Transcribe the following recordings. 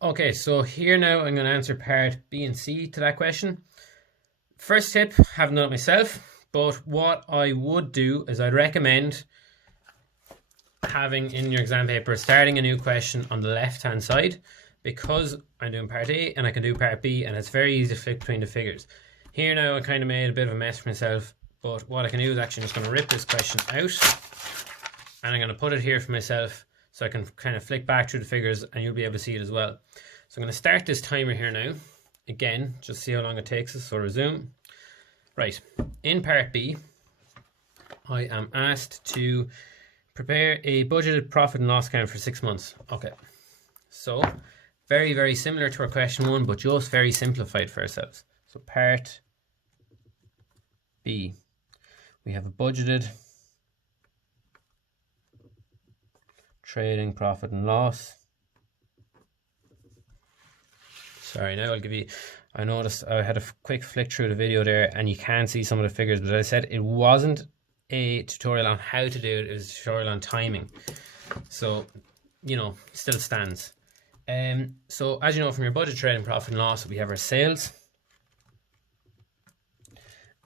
Okay, so here now I'm going to answer part B and C to that question. First tip, haven't done it myself, but what I would do is I'd recommend having in your exam paper starting a new question on the left hand side, because I'm doing part A and I can do part B and it's very easy to flick between the figures. Here now I kind of made a bit of a mess for myself, but what I can do is actually just going to rip this question out and I'm going to put it here for myself so I can kind of flick back through the figures and you'll be able to see it as well. So I'm going to start this timer here now. Again, just see how long it takes us, so resume. Right, in part B, I am asked to prepare a budgeted profit and loss account for 6 months. Okay, so very, very similar to our question 1, but just very simplified for ourselves. So part B, we have a budgeted trading profit and loss. Sorry, now I'll give you, I noticed I had a quick flick through the video there and you can see some of the figures, but as I said, it wasn't a tutorial on how to do it, it was a tutorial on timing. So, you know, still stands. So as you know from your budget trading profit and loss, we have our sales.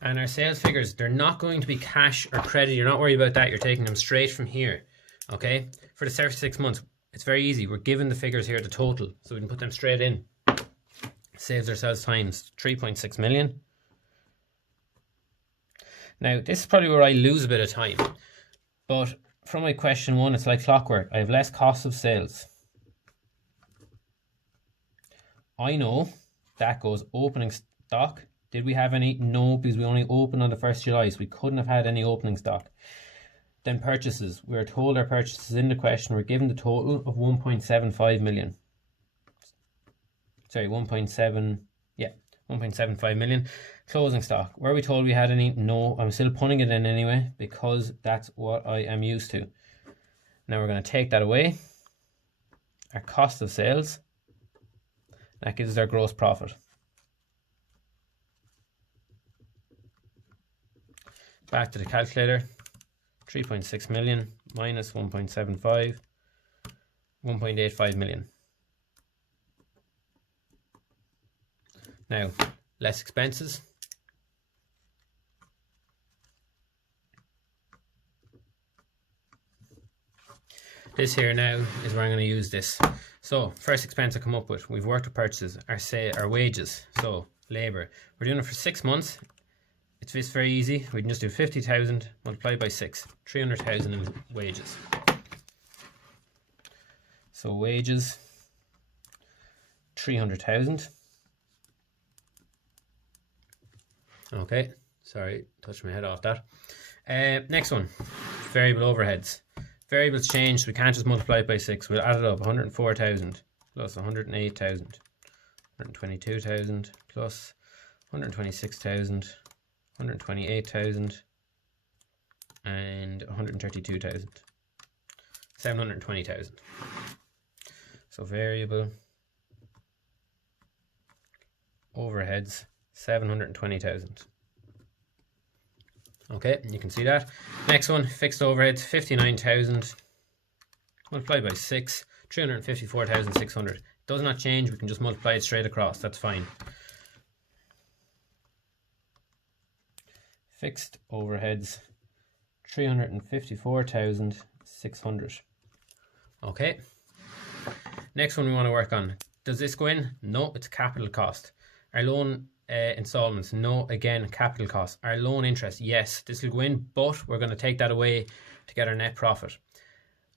And our sales figures, they're not going to be cash or credit. You're not worried about that. You're taking them straight from here. Okay? For the first 6 months, it's very easy. We're given the figures here, the total, so we can put them straight in. Saves ourselves times 3.6 million. Now, this is probably where I lose a bit of time. But from my question 1, it's like clockwork. I have less cost of sales. I know that goes opening stock. Did we have any? No, because we only opened on the 1st of July, so we couldn't have had any opening stock. Then purchases. We were told our purchases in the question were given the total of 1.75 million. Sorry, 1.75 million. Closing stock. Were we told we had any? No, I'm still putting it in anyway because that's what I am used to. Now we're going to take that away. Our cost of sales. That gives us our gross profit. Back to the calculator. 3.6 million minus 1.75, 1.85 million. Now, less expenses. This here now is where I'm going to use this. So, first expense I come up with, we've worked with purchases, our wages, so labour. We're doing it for 6 months. It's very easy. We can just do 50,000 multiplied by 6, 300,000 in wages. So wages, 300,000. Okay, sorry, touched my head off that. Next one, variable overheads. Variables change, so we can't just multiply it by 6. We'll add it up, 104,000 plus 108,000, 122,000 plus 126,000. 128,000 and 132,000, 720,000. So variable overheads 720,000. Okay, you can see that. Next one, fixed overheads 59,000 multiplied by 6, 354,600. Does not change, we can just multiply it straight across, that's fine. Fixed overheads 354,600. Okay. Next one we want to work on. Does this go in? No, it's capital cost. Our loan installments, no, again, capital cost. Our loan interest, yes, this will go in, but we're going to take that away to get our net profit.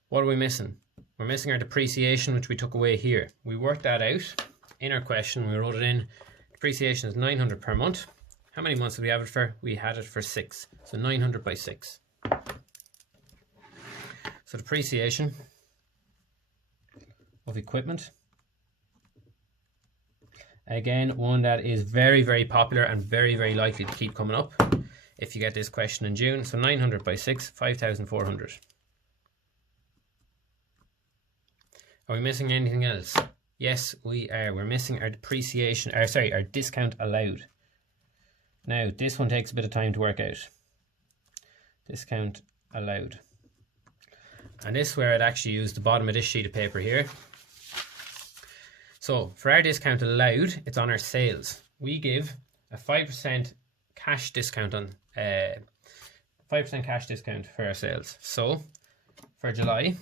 What are we missing? We're missing our depreciation, which we took away here. We worked that out in our question. We wrote it in. Depreciation is 900 per month. How many months did we have it for? We had it for 6. So 900 by 6. So depreciation of equipment. Again, one that is very, very popular and very, very likely to keep coming up if you get this question in June. So 900 by 6, 5,400. Are we missing anything else? Yes, we are. We're missing our depreciation, our discount allowed. Now, this one takes a bit of time to work out. Discount allowed. And this is where I'd actually use the bottom of this sheet of paper here. So for our discount allowed, it's on our sales. We give a 5% cash discount on 5% cash discount for our sales. So for July,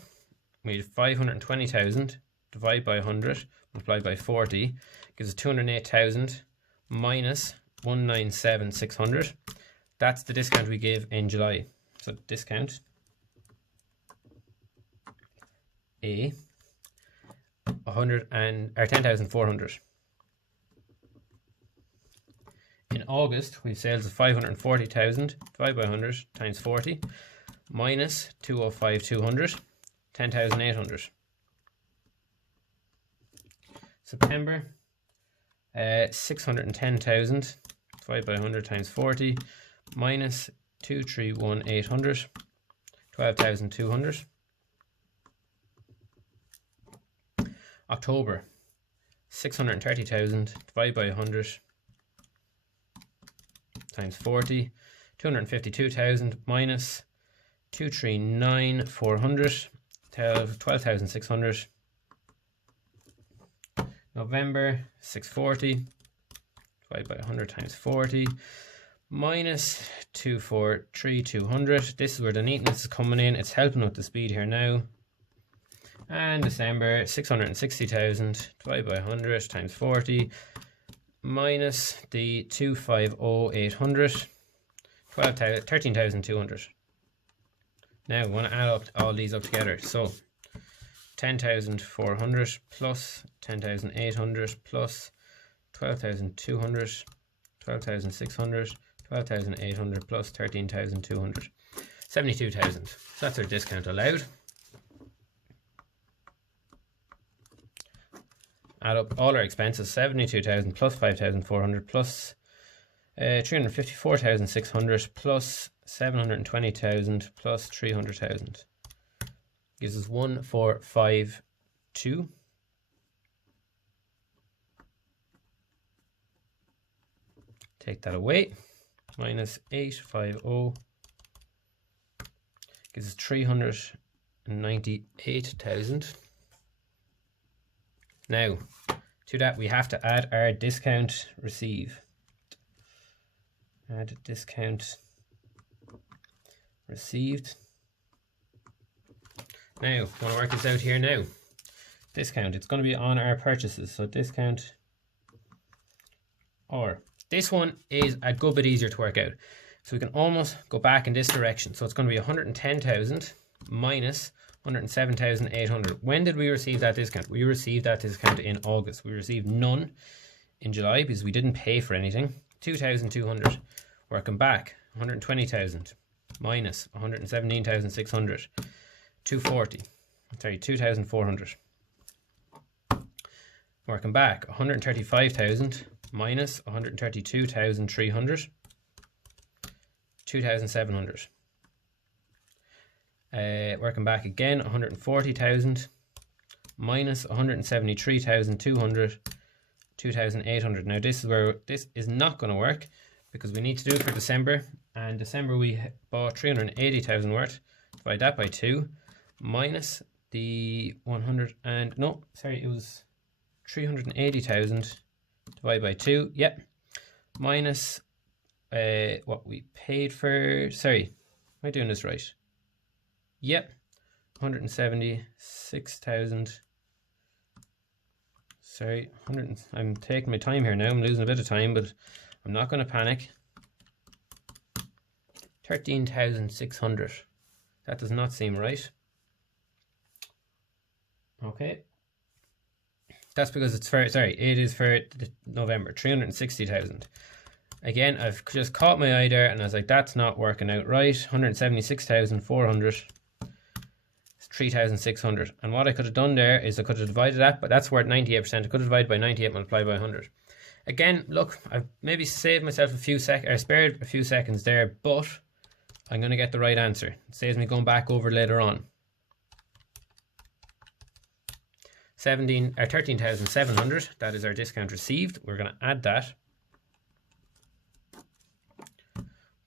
we had 520,000 divided by 100 multiplied by 40 gives us 208,000 minus 197,600. That's the discount we give in July. So discount A 10,400. In August, we have sales of 540,000 divided by 100 times 40 minus 205,200, 10,800. September, 610,000 divided by 100 times 40 minus 231,800, 12,200. October, 630,000 divided by 100 times 40, 252,000 minus 239,400, 12,600. November, 640 divided by 100 times 40 minus 243,200. This is where the neatness is coming in. It's helping with the speed here now. And December, 660,000 divided by 100 times 40 minus the 250,800, 13,200. Now we want to add up all these up together. So 10,400 plus 10,800 plus 12,200, 12,600, 12,800 plus 13,200, 72,000. So that's our discount allowed. Add up all our expenses, 72,000 plus 5,400 plus 354,600 plus 720,000 plus 300,000. Gives us 1,452. Take that away. Minus 850. Gives us 398,000. Now, to that we have to add our discount received. Add discount received. Now, I want to work this out here now. Discount, it's going to be on our purchases. So discount, or this one is a good bit easier to work out. So we can almost go back in this direction. So it's going to be 110,000 minus 107,800. When did we receive that discount? We received that discount in August. We received none in July because we didn't pay for anything. 2,200. Working back, 120,000 minus 117,600. 2,400. Working back, 135,000 minus 132,300. 2,700. Working back again, 140,000 minus 173,200, 2,800. Now this is where this is not going to work because we need to do it for December. And December we bought 380,000 worth. Divide that by 2 minus the 380,000 divided by 2. Yep. Minus what we paid for. Sorry, am I doing this right? Yep, 176,000. Sorry, I'm taking my time here now. I'm losing a bit of time, but I'm not going to panic. 13,600. That does not seem right. Okay. That's because it's for, sorry, it is for November, 360,000. Again, I've just caught my eye there and I was like, that's not working out right. 176,400. 3,600. And what I could have done there is I could have divided that, but that's worth 98%. I could have divided by 98 multiplied by 100. Again, look, I've maybe saved myself a few seconds, or spared a few seconds there, but I'm going to get the right answer. It saves me going back over later on. 13,700, that is our discount received. We're going to add that.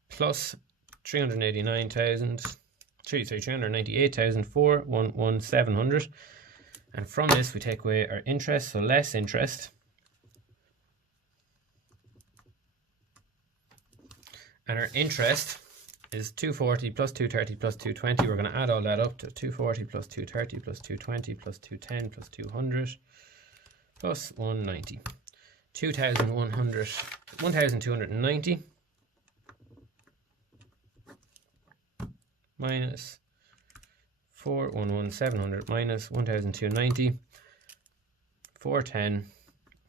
Plus 398,411,700. And from this, we take away our interest, so less interest. And our interest is 240 plus 230 plus 220. We're going to add all that up to 240 plus 230 plus 220 plus 210 plus 200 plus 190. 1,290 minus 411,700 minus 1,290, 410,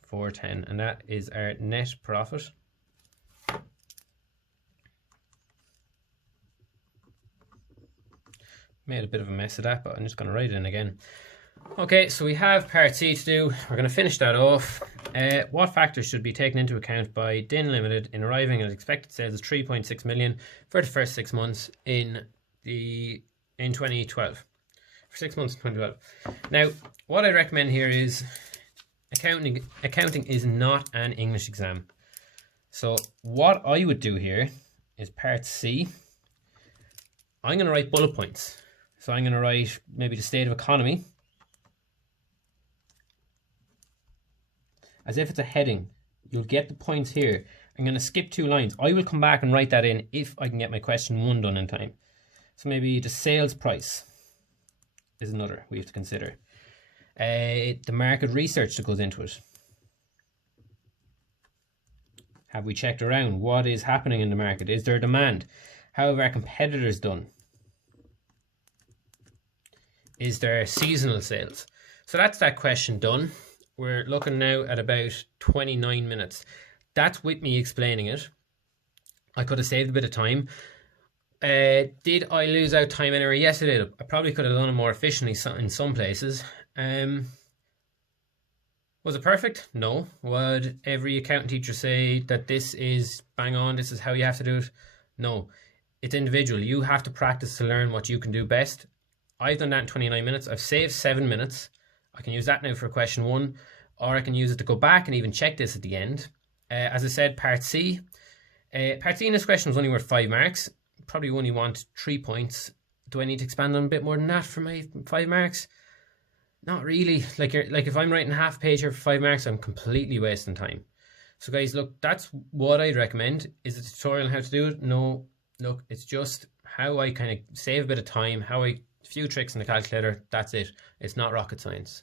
410, and that is our net profit. Made a bit of a mess of that, but I'm just going to write it in again. Okay, so we have part C to do. We're going to finish that off. What factors should be taken into account by DIN Limited in arriving at expected sales of 3.6 million for the first 6 months in 2012? For 6 months in 2012. Now, what I recommend here is accounting is not an English exam. So what I would do here is part C. I'm going to write bullet points. So I'm going to write maybe the state of economy as if it's a heading. You'll get the points here. I'm going to skip 2 lines. I will come back and write that in if I can get my question 1 done in time. So maybe the sales price is another we have to consider. The market research that goes into it. Have we checked around what is happening in the market? Is there demand? How have our competitors done? Is there seasonal sales? So that's that question done. We're looking now at about 29 minutes. That's with me explaining it. I could have saved a bit of time. Did I lose out time anywhere? Yes, I did. I probably could have done it more efficiently in some places. Was it perfect? No. Would every accounting teacher say that this is bang on, this is how you have to do it? No. It's individual. You have to practice to learn what you can do best. I've done that in 29 minutes. I've saved 7 minutes. I can use that now for question 1, or I can use it to go back and even check this at the end. As I said, part C. Part C in this question was only worth 5 marks. Probably only want 3 points. Do I need to expand on a bit more than that for my 5 marks? Not really. Like if I'm writing half a page here for 5 marks, I'm completely wasting time. So guys, look, that's what I'd recommend. Is a tutorial on how to do it? No. Look, it's just how I kind of save a bit of time, how I few tricks in the calculator. That's it. It's not rocket science.